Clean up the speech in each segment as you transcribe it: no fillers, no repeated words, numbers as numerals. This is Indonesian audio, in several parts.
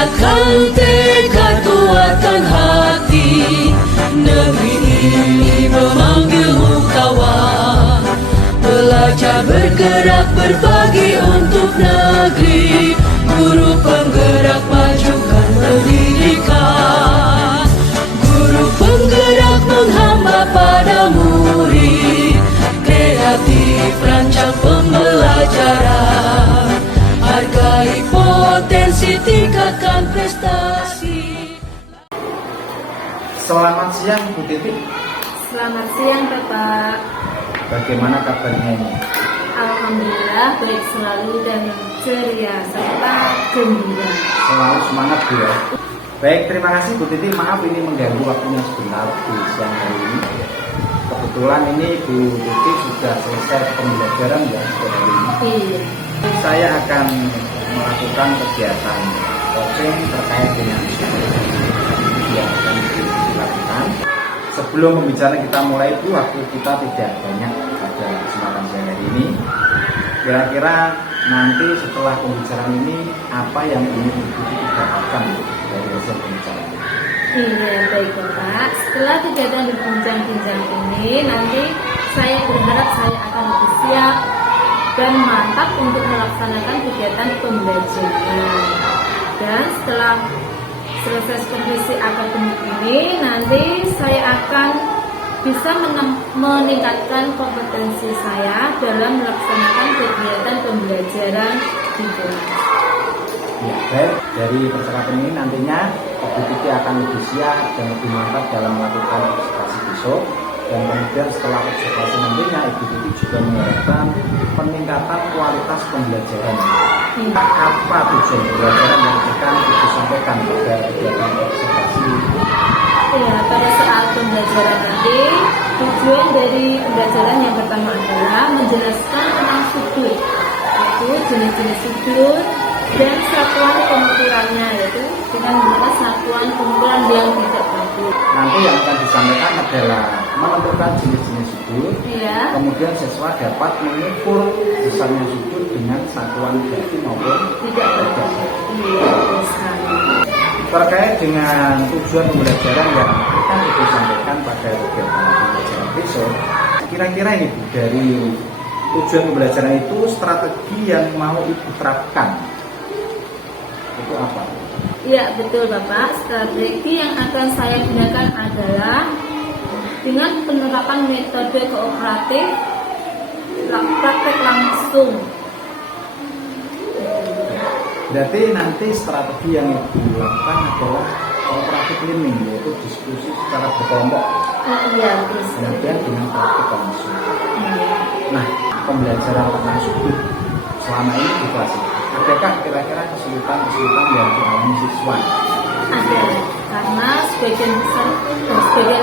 Kuatkan tekad, kuatkan hati, negeri ini memanggilmu kawan. Belajar bergerak berbagi untuk negeri, guru penggerak majukan pendidikan, guru penggerak menghamba pada murid, kreatif rancang pembelajaran, hargai potensi, tingkatkan prestasi. Selamat siang Bu Titi. Selamat siang Bapak. Bagaimana kabarnya ini? Alhamdulillah baik selalu dan ceria serta gembira. Selalu semangat Bu ya. Baik, terima kasih Bu Titi. Maaf ini mengganggu waktunya sebentar di siang hari ini. Kebetulan ini Bu Titi sudah selesai pembelajaran ya hari ini. Iya. Saya akan melakukan kegiatan coaching terkait dengan yang akan dilakukan. Sebelum pembicaraan kita mulai Bu, waktu kita tidak banyak pada kesempatan siang hari ini. Kira-kira nanti setelah pembicaraan ini apa yang ingin Ibu dapatkan dari hasil pembicaraan? Iya baik Bapak. Setelah kegiatan berbincang-bincang ini, nanti saya berharap saya akan lebih siap dan mantap untuk melaksanakan kegiatan pembelajaran. Dan setelah selesai supervisi akademik ini, nanti saya akan bisa meningkatkan kompetensi saya dalam melaksanakan kegiatan pembelajaran di kelas. Ya, baik. Dari percakapan ini nantinya Ibu Titi akan lebih siap dan lebih mantap dalam melakukan observasi besok. Dan kemudian setelah observasi nantinya Ibu Titi juga mengharapkan peningkatan kualitas pembelajaran. Apa tujuan pembelajaran yang akan Ibu sampaikan pada kegiatan observasi? Ya, pada saat pembelajaran nanti, tujuan dari pembelajaran yang pertama adalah menjelaskan tentang sudut, yaitu jenis-jenis sudut dan satuan pengukurannya, yaitu dengan menggunakan satuan pengukuran yang tidak baku. Nanti yang akan disampaikan adalah menentukan jenis-jenis sudut, kemudian siswa dapat mengukur besarnya sudut dengan satuan baku maupun tidak baku. Terkait dengan tujuan pembelajaran yang akan Ibu sampaikan pada kegiatan pembelajaran besok, kira-kira ini Bu, dari tujuan pembelajaran itu strategi yang mau Ibu terapkan itu apa? Iya betul Bapak, strategi yang akan saya gunakan adalah dengan penerapan metode kooperatif praktek langsung. Berarti nanti strategi yang Ibu lakukan adalah cooperative learning, yaitu diskusi secara berkelompok. Iya, terus kemudian dengan praktik langsung. Nah, pembelajaran tentang sudut selama ini di kelas ini, adakah kira-kira kesulitan-kesulitan yang dialami siswa? Ada, karena sebagian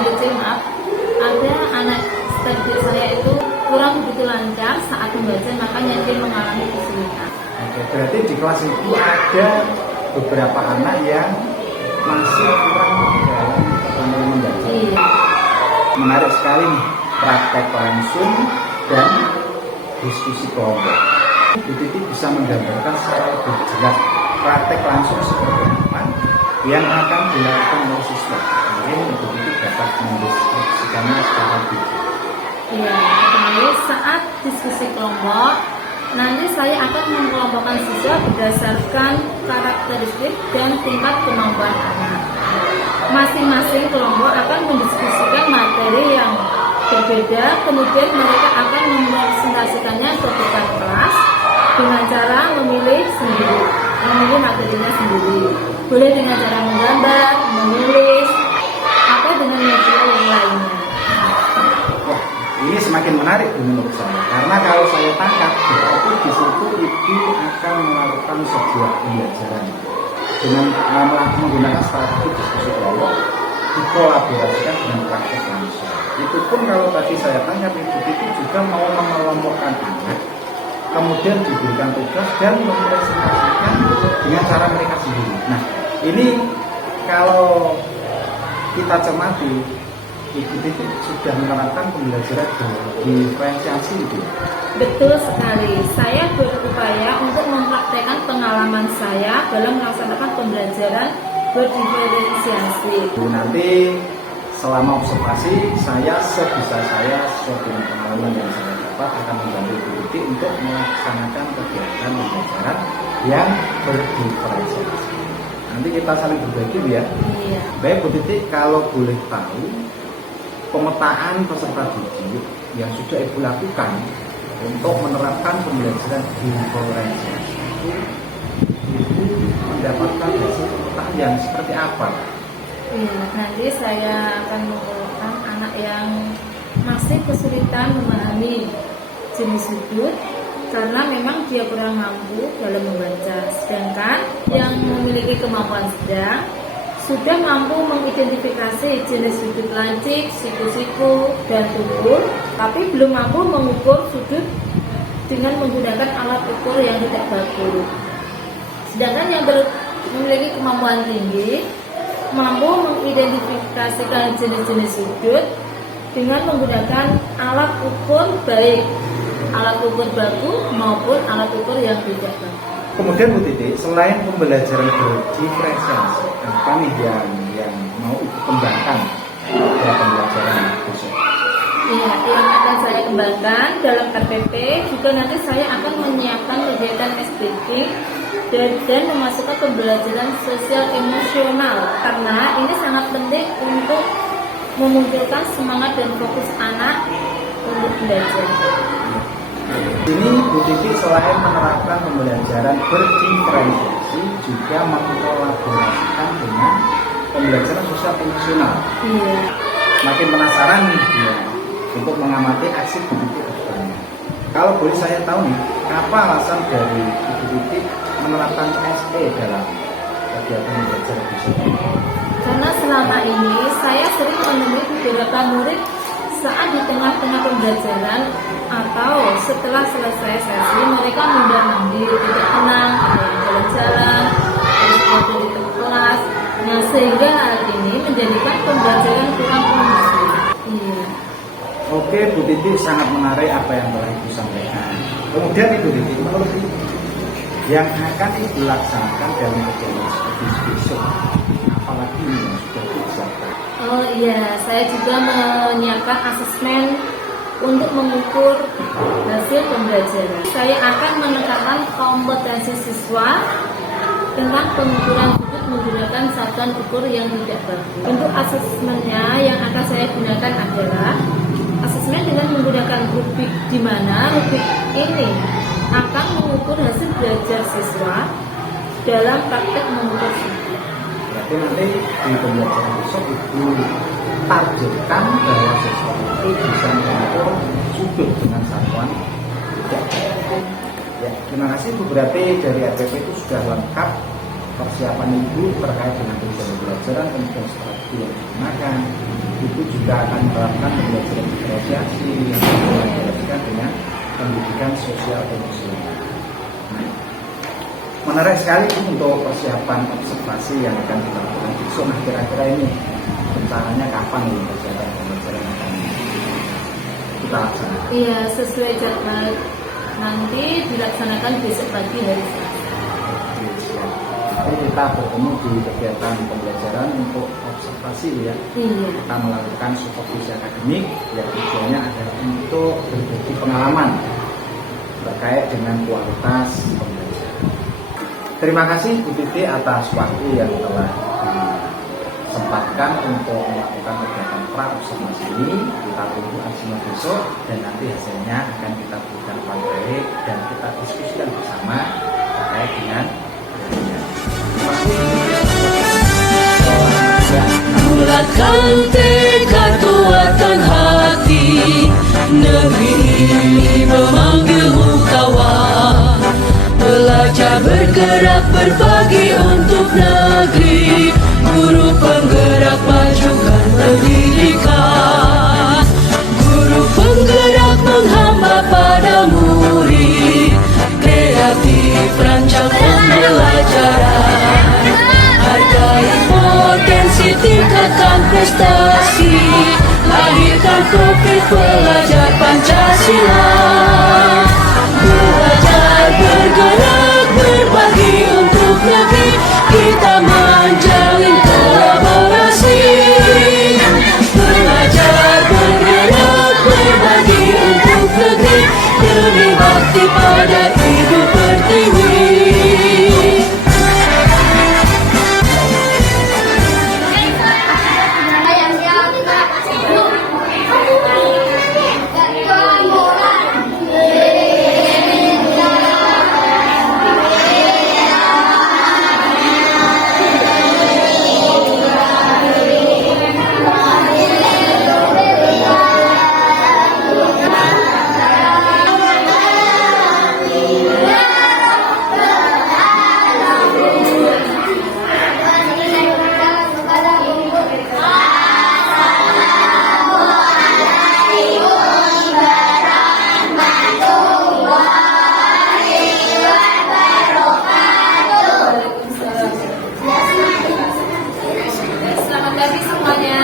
kecil ada anak studi saya itu kurang begitu lancar saat membaca, makanya dia mengalami kesulitan. Oke, berarti di kelas itu ada beberapa anak yang masih kurang dalam membaca. Iya. Menarik sekali nih, praktek langsung dan diskusi kelompok. Bu Titi bisa menggambarkan secara lebih jelas praktek langsung seperti apa yang akan dilakukan oleh siswa. Mungkin Bu Titi dapat mendiskusikannya secara lebih. Iya, jadi saat diskusi kelompok, nanti saya akan mengelompokkan siswa berdasarkan karakteristik dan tingkat kemampuan anak. Masing-masing kelompok akan mendiskusikan materi yang berbeda, kemudian mereka akan mempresentasikannya ke depan kelas dengan cara memilih materinya sendiri. Boleh dengan cara menggambar, menulis, atau dengan media yang lainnya. Wah, ini semakin menarik menurut saya, karena kalau saya tangkap berarti di situ Ibu akan melakukan sebuah pembelajaran dengan menggunakan strategi diskusi kelompok, dikolaborasikan dengan praktek langsung. Itu pun kalau tadi saya tangkap Ibu itu juga mau mengelompokkan anak, kemudian diberikan tugas dan mempresentasikan dengan cara mereka sendiri. Nah, ini kalau kita cermati Ibu Titi sudah menerapkan pembelajaran diferensiasi itu. Betul sekali. Saya berupaya untuk mempraktekkan pengalaman saya dalam melaksanakan pembelajaran berdiferensiasi. Nanti selama observasi saya sebisa saya sesuai dengan pengalaman yang saya dapat akan membantu Ibu Titi untuk melaksanakan kegiatan pembelajaran yang berdiferensiasi. Nanti kita saling berbagi ya. Iya. Baik Bu Titi, kalau boleh tahu pemetaan peserta didik yang sudah Ibu lakukan untuk menerapkan pembelajaran diferensiasi itu, Ibu mendapatkan hasil pemetaan yang seperti apa? Iya, nanti saya akan mengumpulkan anak yang masih kesulitan memahami jenis sudut karena memang dia kurang mampu dalam membaca, sedangkan yang memiliki kemampuan sedang sudah mampu mengidentifikasi jenis sudut lancip, siku-siku, dan tumpul, tapi belum mampu mengukur sudut dengan menggunakan alat ukur yang tidak baku. Sedangkan yang memiliki kemampuan tinggi mampu mengidentifikasikan jenis-jenis sudut dengan menggunakan alat ukur baik alat ukur baku maupun alat ukur yang tidak baku. Kemudian Bu Titi, selain pembelajaran berdiferensiasi, apa nih yang mau Ibu kembangkan dalam pembelajaran besok? Iya, yang akan saya kembangkan dalam KPP juga nanti saya akan menyiapkan kegiatan SBK dan memasukkan pembelajaran sosial emosional karena ini sangat penting untuk memunculkan semangat dan fokus anak untuk belajar. Ini Bu Titi selain menerapkan pembelajaran berdiferensiasi juga mengkolaborasikan dengan pembelajaran sosial emosional. Iya. Makin penasaran nih ya, untuk mengamati aksi Bu Titi kedepannya. Kalau boleh saya tahu nih, apa alasan dari Ibu Titi menerapkan SE dalam kegiatan belajar besok? Karena selama ini saya sering menemui beberapa murid saat di tengah-tengah pembelajaran atau setelah selesai sesi mereka mudah mandi, tidak tenang, ada yang jalan-jalan, terus ada di tengah kelas. Nah sehingga hal ini menjadikan pembelajaran kurang kondusif. Iya. Oke, Bu Titi sangat menarik apa yang telah Ibu sampaikan. Kemudian Ibu Titi, menurut Ibu yang akan Ibu laksanakan dalam kegiatan seperti besok, apalagi ini yang sudah disiapkan? Oh iya, saya juga menyiapkan asesmen untuk mengukur hasil pembelajaran. Saya akan menekankan kompetensi siswa tentang pengukuran sudut menggunakan satuan ukur yang tidak baku. Untuk asesmennya yang akan saya gunakan adalah asesmen dengan menggunakan rubrik, di mana rubrik ini akan mengukur hasil belajar siswa dalam praktek mengukur sudut. Berarti nanti di pembelajaran besok Ibu targetkan bahwa siswa itu bisa mengukur sudut dengan satuan tidak baku. Ya, terima kasih Bu. Berarti dari RPP itu sudah lengkap persiapan Ibu terkait dengan kegiatan pembelajaran, kemudian strategi yang digunakan. Ibu juga akan menerapkan pembelajaran diferensiasi yang dikombinasikan dengan pendidikan sosial emosional. Menarik sekali untuk persiapan observasi yang akan kita lakukan besok. Nah, kira-kira ini rencananya kapan nih persiapan pembelajaran akan kita laksanakan? Iya, sesuai jadwal nanti dilaksanakan besok pagi hari Selasa. Jadi kita bertemu di kegiatan pembelajaran untuk observasi ya. Iya. Kita melakukan supervisi akademik yang tujuannya adalah untuk berbagi pengalaman terkait dengan kualitas pembelajaran. Terima kasih Bu Titi atas waktu yang telah disempatkan untuk melakukan kegiatan pra-observasi ini. Kita tunggu hasilnya besok dan nanti hasilnya akan kita berikan materi dan kita diskusikan bersama terkait dengan Bulatkan tekad, kuatkan hati, negeri ini memanggilmu kawan. Belajar bergerak berbagi untuk negeri, guru penggerak majukan pendidikan. Guru penggerak menghamba pada murid, kreatif rancang pembelajaran. Hargai potensi, tingkatkan prestasi, lahirkan profil pelajar Pancasila. Belajar bergerak berbagi untuk negeri, kita menjalin kolaborasi. Belajar bergerak berbagi untuk negeri, demi bakti pada Ibu Pertiwi. Selamat pagi semuanya.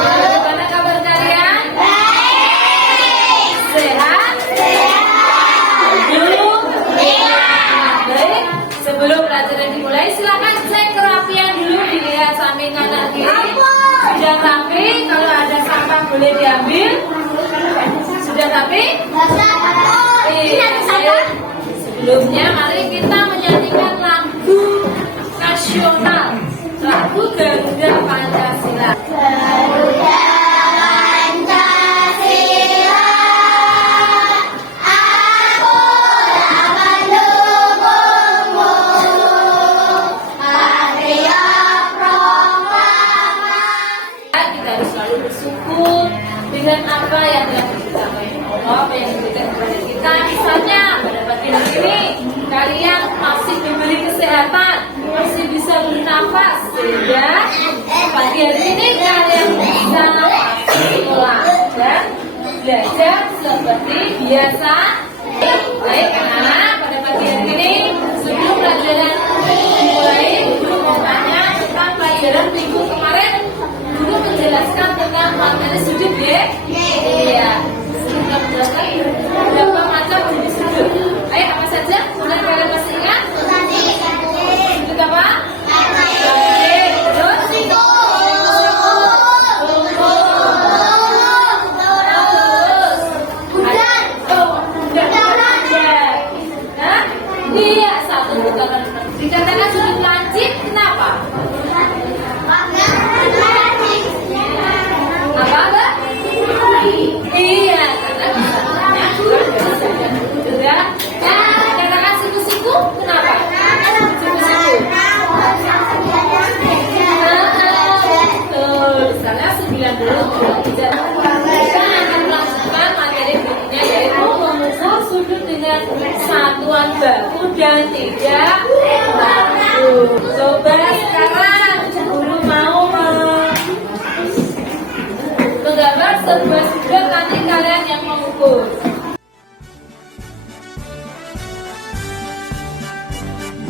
Bagaimana kabar kalian? Baik. Sehat? Belum? Baik. Sebelum pelajaran dimulai, silakan cek kerapian dulu, dilihat samping kanan kiri. Sudah rapi? Kalau ada sampah boleh diambil. Sudah rapi? Sebelumnya mari kita menyanyikan lagu nasional, lagu Garuda Pancasila. Garuda Pancasila, aku akan dukungmu. Satria proklamasi. Kita harus selalu bersyukur dengan apa yang telah kita capai Allah, apa yang diberikan kepada kita. Misalnya pada pagi hari ini kalian masih diberi kesehatan, masih bisa bernafas, sehingga pagi hari ini kalian bisa sekolah dan belajar seperti biasa. Baik anak-anak, pada pagi hari ini sebelum pelajaran dimulai, guru mau tanya tentang pelajaran minggu kemarin. Guru menjelaskan tentang materi sujud ya? Iya. Sudah menjelaskan berapa macam jenis sujud. Ayo apa saja? Sudah kalian masih ingat? Sujud apa? Terus? Iya, satu putaran. Dikatakan sujud lancip, kenapa? Apa enggak? Iya, karena misalnya juga. Nah, dikatakan siku-siku, kenapa? Siku-siku. Betul, misalnya 90. Kita akan melakukan materi berikutnya, yaitu mengukur sudut dengan satuan baku dan tidak baku. Coba sekarang guru mau menggambar sebuah sudut, nanti kalian yang mengukur.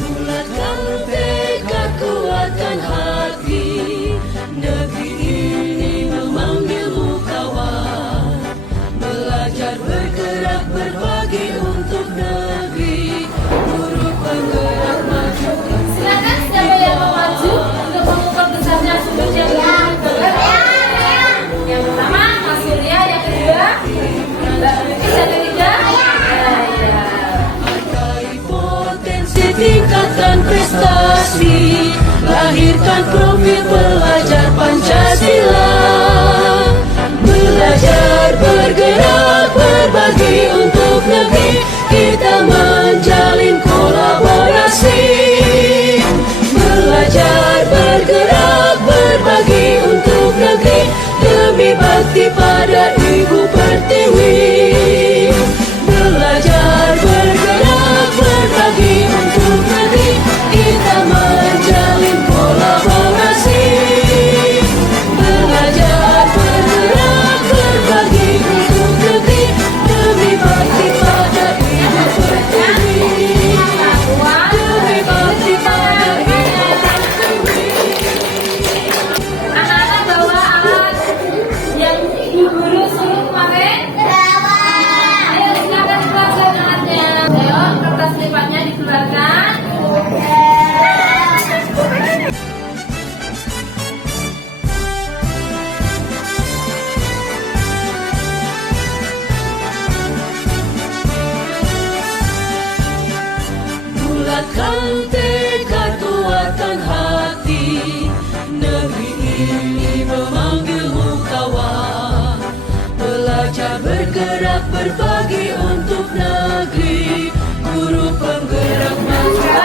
Bulatkan tekad, kuatkan hati, negeri ini memanggilmu kawan. Belajar bergerak berbagi untuk negeri, guru penggerak maju. Silakan siapa yang mau maju untuk mengukur besarnya sudut yang digambar. Yang pertama Mas Surya, yang kedua Mbak Lukis, yang ketiga saya. Hargai potensi, tingkatkan prestasi, lahirkan profil pelajar Pancasila. Belajar bergerak berbagi untuk negeri, kita menjalin kolaborasi. Belajar bergerak berbagi untuk negeri, demi bakti pada Ibu Pertiwi. Belajar bergerak berbagi untuk negeri, kita menjalin kolaborasi. Kuatkan tekad, kuatkan hati. Negeri ini memanggilmu kawan. Belajar bergerak berbagi untuk negeri. Guru penggerak bangsa.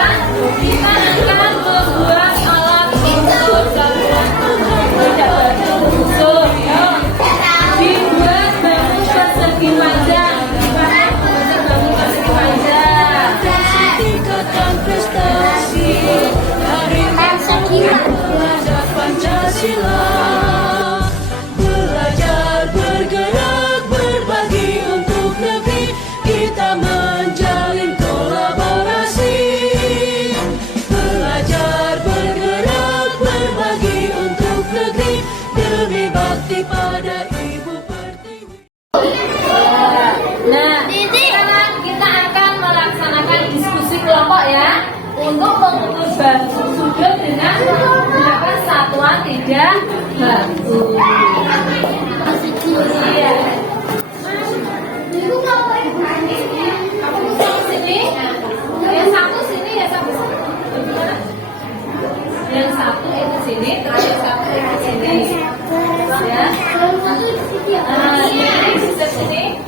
Kita akan membuat alat untuk gabungan untuk mendapat unsur. Dibuat bangun persegi panjang. Dibuat bangun persegi panjang. Tingkatkan prestasi. Hari belajar Pancasila. Belajar bergerak berbagi untuk negeri. Kita menjalin kolaborasi. Belajar bergerak berbagi untuk negeri. Demi bakti pada Ibu Pertiwi. Nah, sekarang kita akan melaksanakan diskusi kelompok ya untuk mengukur batu sudut dengan menggunakan satuan tidak batu. Iya. Sini, yang satu sini, yang satu gimana? Yang satu itu sini, terus yang satu itu sini. Ya. Nah, ini bisa sini.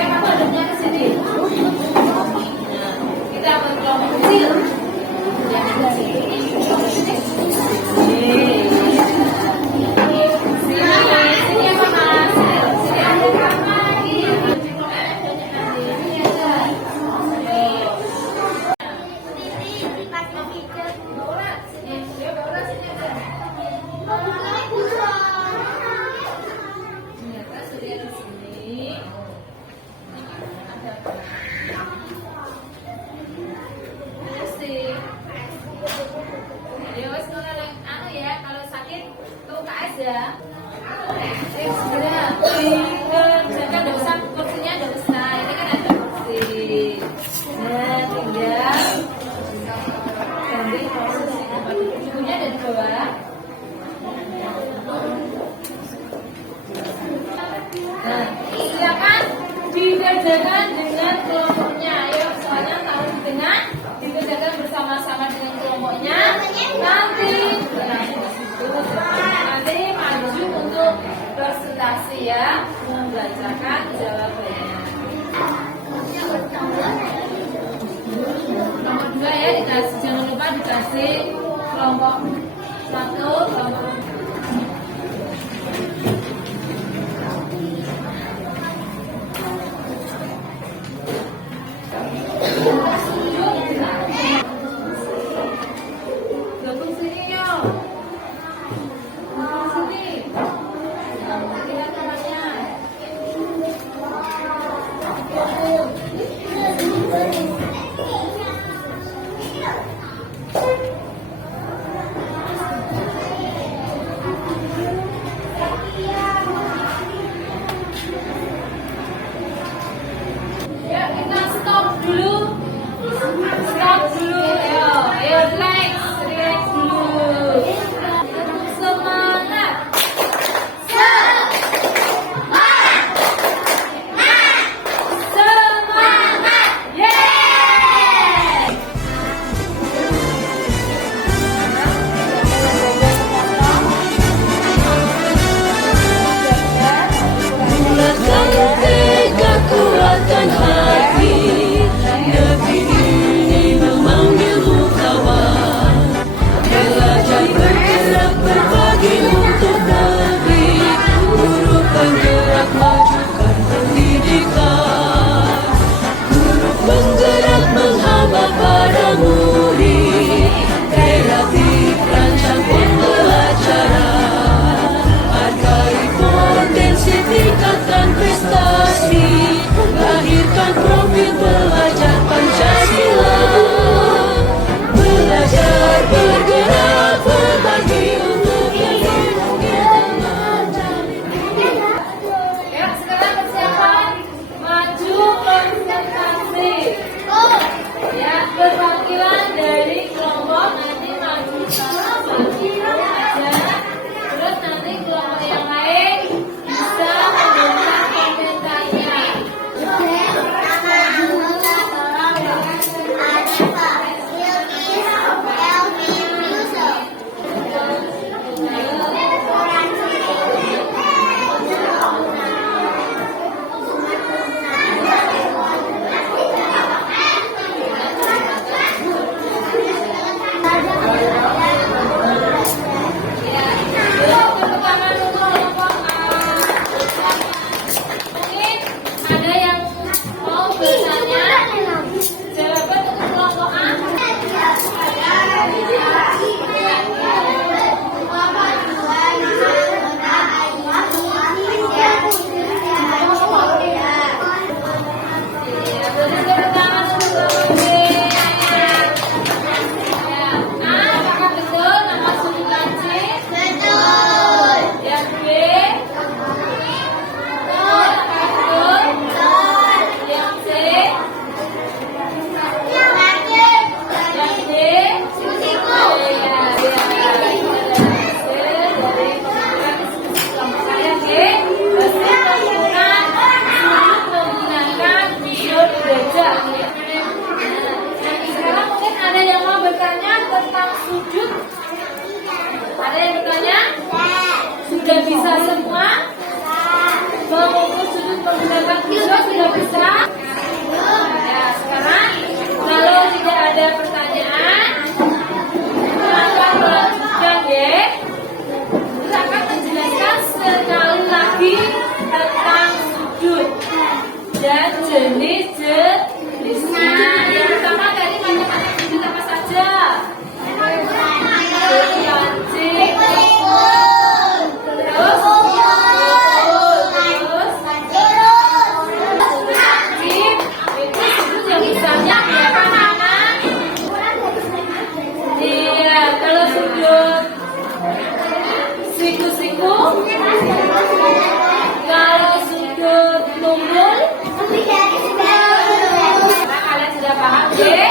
Kamu adanya ke sini. Kita akan kelompok kecil. Yang ke sini. Sini apa mas? Sini ada ya. Segera jangan enggak usah kursinya enggak usah. Ini kan ada kursi. Nah, tinggal ganti posisi tempat duduknya ada di bawah. Nah, silakan dikerjakan dengan kelompoknya. Ayo semuanya taruh di tengah, dikerjakan bersama-sama dengan kelompoknya. Nanti maju untuk presentasi ya, membacakan jawabannya. Nomor 2 ya, dikasih, jangan lupa dikasih kelompok 1, kelompok gabung sini yuk. menggunakan siswa sudah bisa? Ya, sekarang kalau tidak ada pertanyaan, silakan melanjutkan ya. Kita akan menjelaskan sekali lagi tentang sudut dan jenis-jenisnya. Yang pertama dari macam-macam sudut apa saja? Triangul, terus itu sudut yang misalnya berapa nama? Iya, kalau sudut siku-siku, kalau sudut tunggul, nah, kalian sudah paham ya? Iya.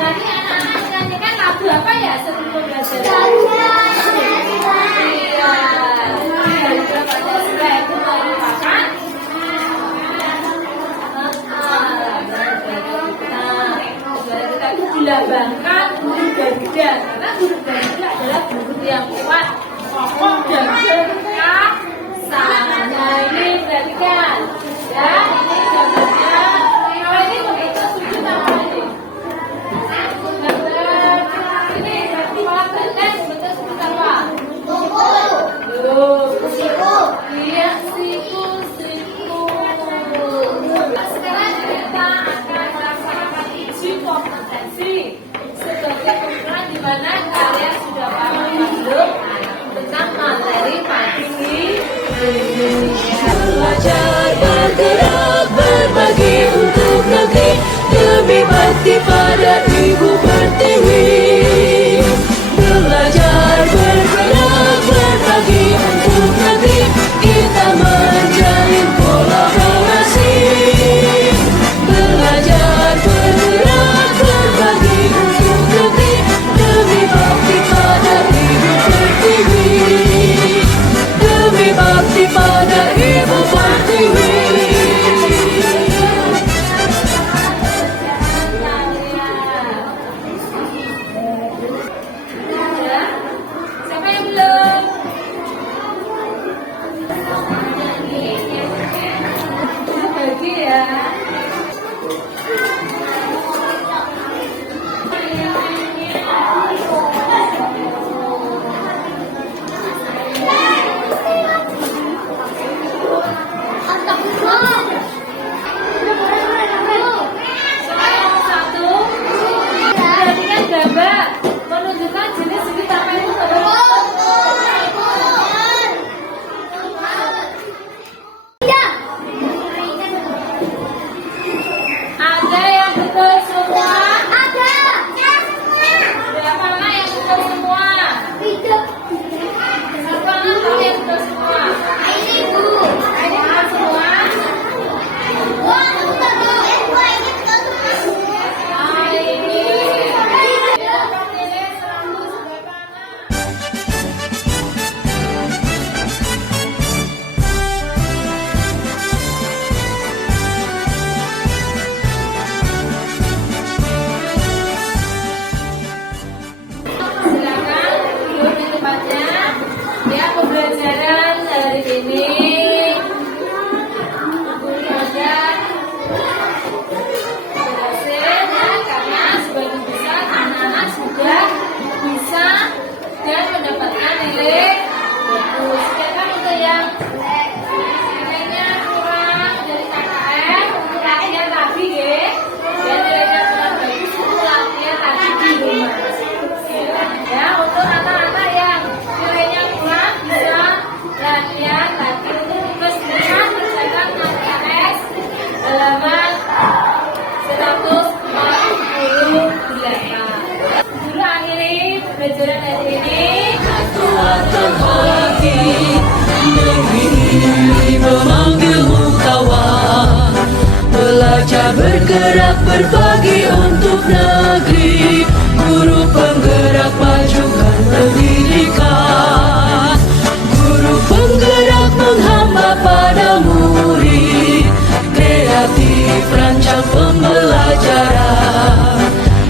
Nanti anak-anak menyanyikan lagu apa ya sebelum belajar? Iya. Sudah pada sudah itu merupakan kita itu dilambangkan guru Garuda, karena guru Garuda adalah guru yang kuat, kokoh dan perkasa. Nah ini perhatikan ya, ini gambarnya. Kalau ini begitu sudut apa ini? Gambar ini berarti malah benar betul sudut apa? Siku. Iya, siku. Sekarang kita akan melaksanakan uji kompetensi sebagai pengumpulan di mana kalian sudah paham belum tentang materi pagi ini. Belajar bergerak berbagi untuk negeri demi bakti pada Ibu Pertiwi. Belajar bergerak berbagi untuk negeri kita menjalin kolaborasi. Belajar bergerak berbagi untuk negeri demi bakti pada Ibu Pertiwi. Demi bakti pada Ibu Pertiwi. Ya. Siapa yang belum? Bagi ya. Soal nomor 1, perhatikan gambar menunjukkan jenis sudut apa itu Bapak? Ada yang betul semua? Berapa anak yang betul semua? Berapa anak yang betul semua? Betul semua? Ah, ini. Berapa nilai 100 berapa anak? Silakan duduk di tempatnya. Ya, pembelajaran hari ini belajar berhasil ya, karena sebagian besar anak-anak sudah bisa dan mendapatkan nilai bagus. Silakan untuk yang nilainya kurang dari KKM untuk latihan lagi ya. Dan nilainya kurang bagus untuk latihan lagi di rumah. Ya, untuk anak-anak yang nilainya kurang bisa latihan lagi untuk tugas rumah kerjakan KKS halaman 148. Dulu akhiri pembelajaran hari ini. Kuatkan hati negeri ini memanggilmu kawan. Belajar bergerak berbagi untuk negeri. Guru penggerak majukan pendidikan. Guru penggerak menghamba pada murid. Kreatif rancang pembelajaran.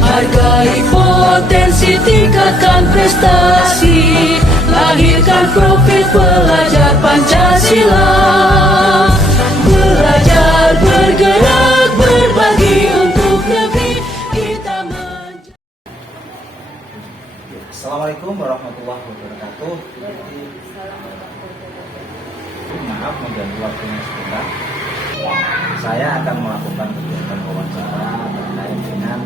Hargai potensi, tingkatkan prestasi. Lahirkan profil pelajar Pancasila. Assalamualaikum warahmatullahi wabarakatuh. Maaf mengganggu waktunya sebentar. Saya akan melakukan kegiatan wawancara terkait dengan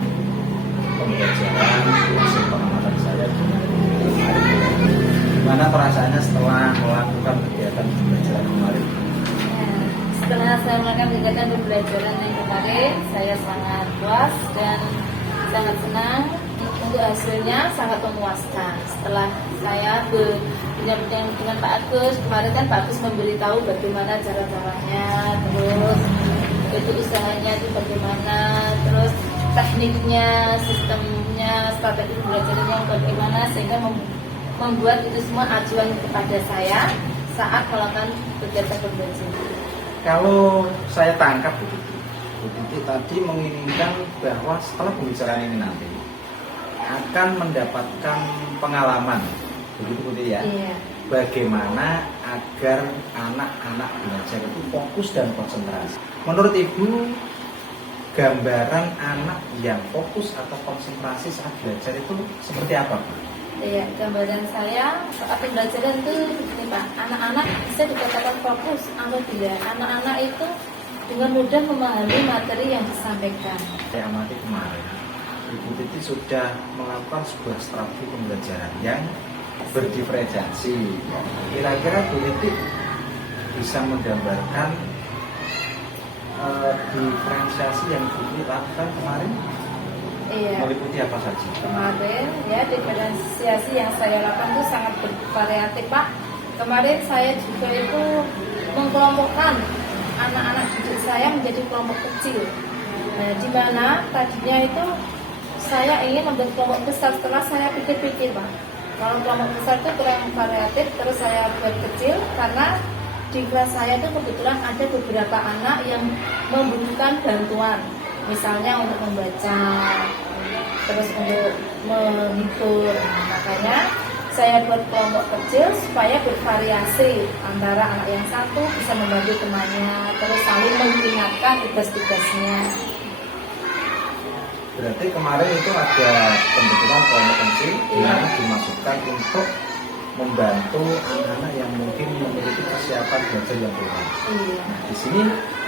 pembelajaran hasil pengamatan saya di kemarin. Gimana perasaannya setelah melakukan kegiatan pembelajaran kemarin? Setelah saya melakukan kegiatan pembelajaran yang kemarin, saya sangat puas dan sangat senang. Untuk hasilnya sangat memuaskan. Setelah saya berbincang dengan Pak Agus, kemarin kan Pak Agus memberitahu bagaimana cara-caranya, terus itu usahanya itu bagaimana, terus tekniknya, sistemnya, strategi pembelajarannya bagaimana, sehingga membuat itu semua acuan kepada saya saat melakukan kegiatan pembelajaran. Kalau saya tangkap begitu, Bu Titi tadi menginginkan bahwa setelah pembicaraan ini nanti akan mendapatkan pengalaman, begitu Bu Titi ya? Iya. Bagaimana agar anak-anak belajar itu fokus dan konsentrasi. Menurut Ibu, gambaran anak yang fokus atau konsentrasi saat belajar itu seperti apa, Bu? Iya, gambaran saya saat pembelajaran itu begini Pak, anak-anak bisa dikatakan fokus apabila anak-anak itu dengan mudah memahami materi yang disampaikan. Saya amati kemarin, Ibu Titi sudah melakukan sebuah strategi pembelajaran yang berdiferensiasi. Kira-kira Bu Titi bisa menggambarkan diferensiasi yang Bu Titi lakukan kemarin? Iya. Meliputi apa saja? Kemarin ya diferensiasi yang saya lakukan itu sangat bervariatif Pak. Kemarin saya juga itu mengkelompokkan anak-anak didik saya menjadi kelompok kecil. Nah, di mana tadinya itu saya ingin membuat kelompok besar, setelah saya pikir-pikir Pak. Kalau kelompok besar itu kurang variatif, terus saya buat kecil karena di kelas saya itu kebetulan ada beberapa anak yang membutuhkan bantuan. Misalnya untuk membaca, terus untuk menghibur. Nah, makanya saya buat kelompok kecil supaya bervariasi antara anak yang satu bisa membantu temannya, terus saling mengingatkan tugas-tugasnya. Berarti kemarin itu ada pembentukan kelompok kecil yang dimaksudkan untuk membantu anak-anak yang mungkin memiliki kesiapan belajar yang kurang. Iya. Nah, di sini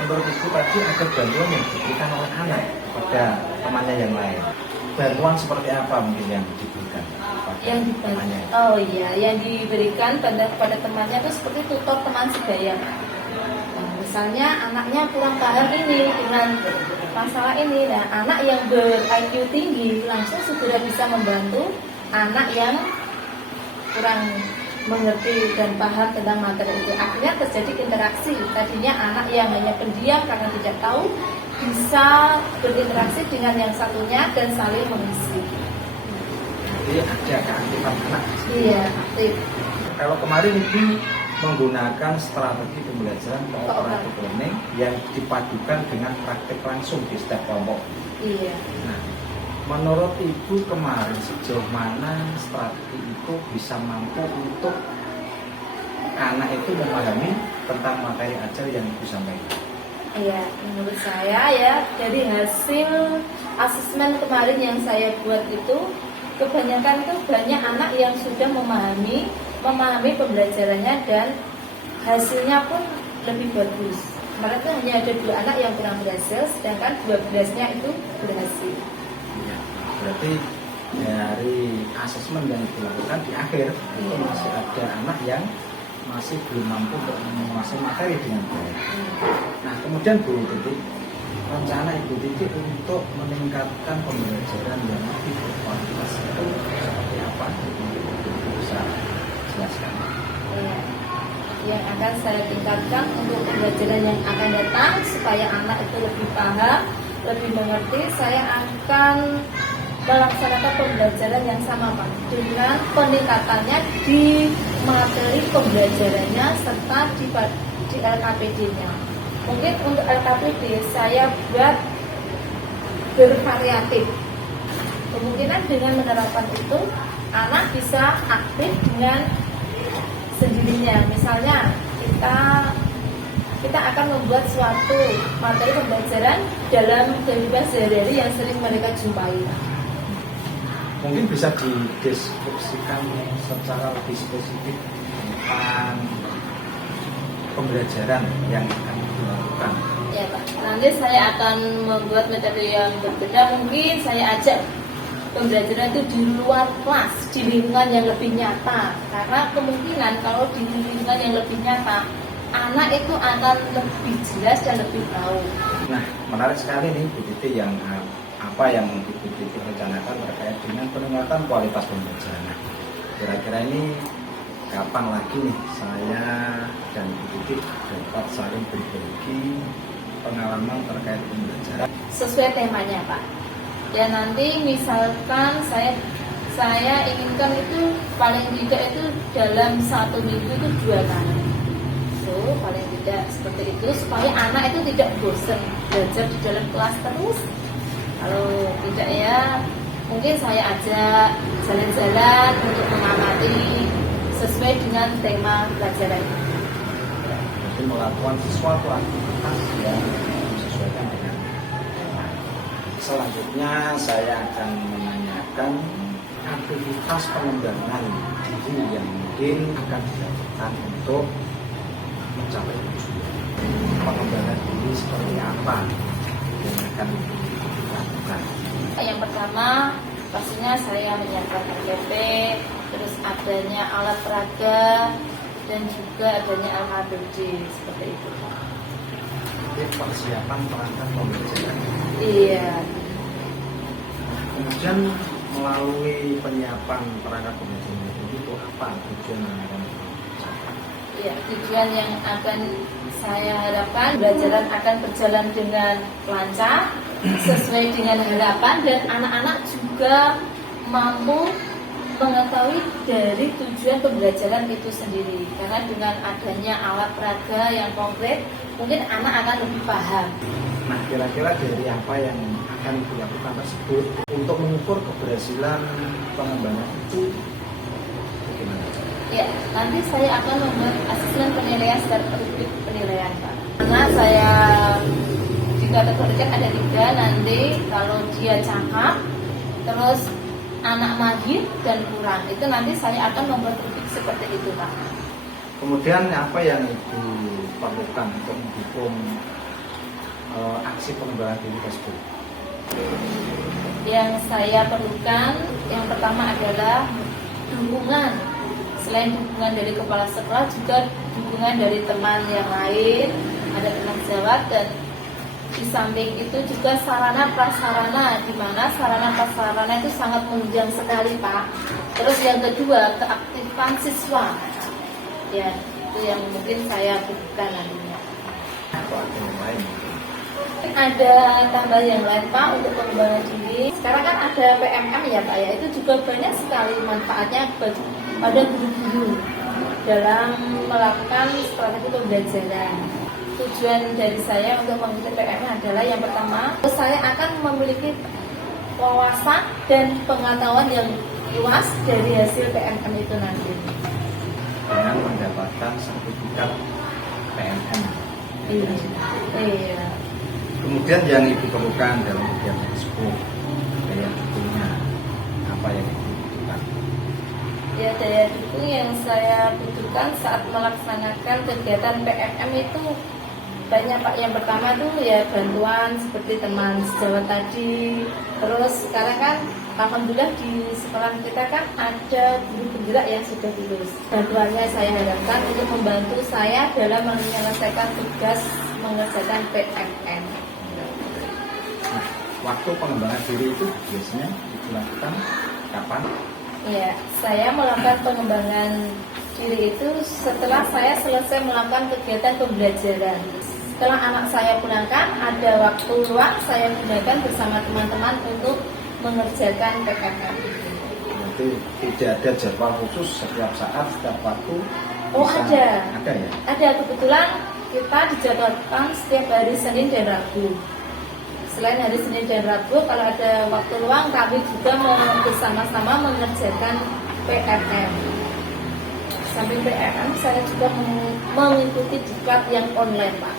menurut Ibu tadi ada bantuan yang diberikan oleh anak kepada temannya yang lain. Bantuan seperti apa mungkin yang diberikan kepada temannya? Oh iya, yang diberikan kepada temannya itu seperti tutor teman sebaya. Nah, misalnya anaknya kurang paham ini dengan masalah ini, nah anak yang ber-IQ tinggi langsung segera bisa membantu anak yang kurang mengerti dan paham tentang materi itu. Akhirnya terjadi interaksi. Tadinya anak yang hanya pendiam karena tidak tahu bisa berinteraksi dengan yang satunya dan saling mengisi. Jadi ada keaktifan anak. Iya, aktif. Kalau kemarin Ibu menggunakan strategi pembelajaran cooperative learning yang dipadukan dengan praktik langsung di setiap kelompok. Iya. Nah, menurut Ibu kemarin sejauh mana strategi itu bisa mampu untuk anak itu memahami tentang materi ajar yang Ibu sampaikan? Iya, menurut saya ya dari hasil asesmen kemarin yang saya buat itu kebanyakan itu banyak anak yang sudah memahami pembelajarannya dan hasilnya pun lebih bagus. Mereka hanya ada 2 anak yang kurang berhasil, sedangkan 12-nya itu berhasil. Ya, berarti dari asesmen yang dilakukan di akhir itu masih ada anak yang masih belum mampu untuk menguasai materi dengan baik. Nah, kemudian Bu Titi, rencana Ibu Titi untuk meningkatkan pembelajaran yang lebih berkualitas itu seperti apa? Ibu bisa jelaskan. Iya. Yang akan saya tingkatkan untuk pembelajaran yang akan datang supaya anak itu lebih paham, lebih mengerti, saya akan melaksanakan pembelajaran yang sama Pak, dengan peningkatannya di materi pembelajarannya serta di LKPD-nya. Mungkin untuk LKPD saya buat bervariatif. Kemungkinan dengan menerapkan itu anak bisa aktif dengan sendirinya. Misalnya kita akan membuat suatu materi pembelajaran dalam kehidupan sehari-hari yang sering mereka jumpai. Mungkin bisa dideskripsikan secara lebih spesifik tentang pembelajaran yang akan dilakukan. Ya Pak, nanti saya akan membuat metode yang berbeda. Mungkin saya ajak pembelajaran itu di luar kelas, di lingkungan yang lebih nyata. Karena kemungkinan kalau di lingkungan yang lebih nyata, anak itu akan lebih jelas dan lebih tahu. Nah, menarik sekali nih Bu Titi yang apa yang Ibu Titi rencanakan terkait dengan peningkatan kualitas pembelajaran. Nah, kira-kira ini kapan lagi nih saya dan Ibu Titi dapat saling berbagi pengalaman terkait pembelajaran? Sesuai temanya Pak. Ya nanti misalkan saya inginkan itu paling tidak itu dalam 1 minggu itu 2 kali. So paling tidak seperti itu supaya anak itu tidak bosan belajar di dalam kelas terus. Kalau tidak ya mungkin saya ajak jalan-jalan untuk mengamati sesuai dengan tema pelajaran. Jadi melakukan sesuatu aktivitas yang disesuaikan dengan tema. Selanjutnya saya akan menanyakan aktivitas pengembangan diri yang mungkin akan dilakukan untuk mencapai tujuan. Pengembangan diri seperti apa yang akan dilakukan? Yang pertama pastinya saya menyiapkan RPP, terus adanya alat peraga dan juga adanya LHBD seperti itu Pak. Jadi persiapan perangkat pembelajaran. Iya. Kemudian melalui penyiapan perangkat pembelajaran itu apa tujuan yang akan dicapai? Ya, tujuan yang akan saya harapkan pembelajaran akan berjalan dengan lancar, sesuai dengan harapan dan anak-anak juga mampu mengetahui dari tujuan pembelajaran itu sendiri. Karena dengan adanya alat peraga yang konkret, mungkin anak akan lebih paham. Nah, kira-kira dari apa yang akan dilakukan tersebut untuk mengukur keberhasilan pengembangan itu bagaimana? Ya, nanti saya akan membuat asesmen penilaian secara tertutup penilaian Pak. Karena saya dikategorikan ada 3 nanti kalau dia cakap, terus anak mahir dan kurang. Itu nanti saya akan membuat rubrik seperti itu Pak. Kemudian apa yang Ibu perlukan untuk mendukung aksi pengembangan diri tersebut? Yang saya perlukan yang pertama adalah dukungan. Selain dukungan dari kepala sekolah juga dukungan dari teman yang lain, ada teman sejawat dan di samping itu juga sarana prasarana, di mana sarana prasarana itu sangat menunjang sekali Pak. Terus yang kedua keaktifan siswa, ya itu yang mungkin saya butuhkan nantinya. Atau ada yang lain? Ada tambah yang lain Pak untuk pengembangan diri. Sekarang kan ada PMM ya Pak ya, itu juga banyak sekali manfaatnya pada guru-guru dalam melakukan strategi pembelajaran. Tujuan dari saya untuk mengikuti PMM adalah yang pertama, saya akan memiliki wawasan dan pengetahuan yang luas dari hasil PMM itu nanti. Dengan mendapatkan sertifikat PMM. Iya. Kemudian yang Ibu perlukan dalam kegiatan tersebut, daya dukungnya apa yang Ibu butuhkan? Ya, daya dukung yang saya butuhkan saat melaksanakan kegiatan PMM itu banyak Pak. Yang pertama tuh ya bantuan seperti teman sejawat tadi. Terus sekarang kan alhamdulillah di sekolah kita kan ada guru penggerak yang sudah lulus. Bantuannya saya harapkan untuk membantu saya dalam menyelesaikan tugas mengerjakan PMM. Nah, waktu pengembangan diri itu biasanya dilakukan kapan? Ya, saya melakukan pengembangan diri itu setelah saya selesai melakukan kegiatan pembelajaran. Setelah anak saya pulangkan, ada waktu luang saya gunakan bersama teman-teman untuk mengerjakan PMM. Nanti tidak ada jadwal khusus setiap saat, setiap waktu? Oh bisa? ada. Ada ya? Ada, kebetulan kita dijadwalkan setiap hari Senin dan Rabu. Selain hari Senin dan Rabu, kalau ada waktu luang kami juga bersama-sama mengerjakan PMM. Sambil PMM saya juga mengikuti diklat yang online Pak.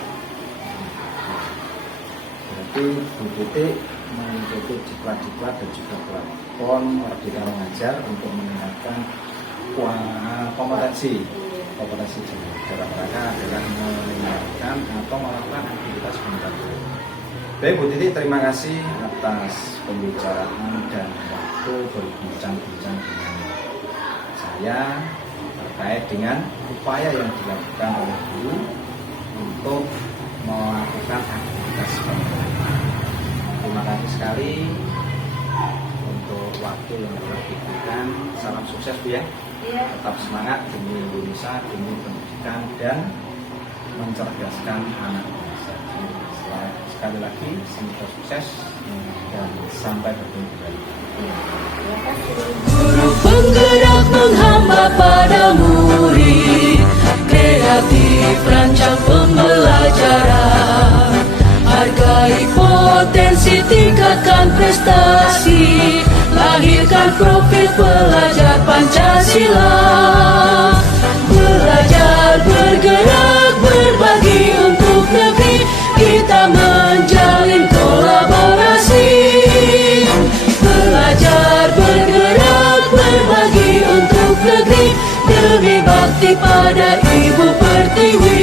Berarti Bu Titi mengikuti diklat-diklat dan juga platform Merdeka Mengajar untuk meningkatkan kompetensi dalam rangka adalah meningkatkan atau melakukan aktivitas pendidikan. Baik Bu Titi, terima kasih atas pembicaraan dan waktu berbincang-bincang dengan saya terkait dengan upaya yang dilakukan oleh guru untuk melakukan aktivitas pendidikan. Terima kasih sekali untuk waktu yang telah diberikan. Salam sukses Bu ya. Tetap semangat demi Indonesia, demi pendidikan dan mencerdaskan anak bangsa. Sekali lagi semoga sukses dan sampai bertemu kembali. Guru penggerak menghamba pada murid, kreatif rancang pembelajaran, hargai potensi, tingkatkan prestasi, lahirkan profil pelajar Pancasila. Belajar, bergerak, berbagi untuk negeri, kita menjalin kolaborasi. Belajar, bergerak, berbagi untuk negeri, demi bakti pada Ibu Pertiwi.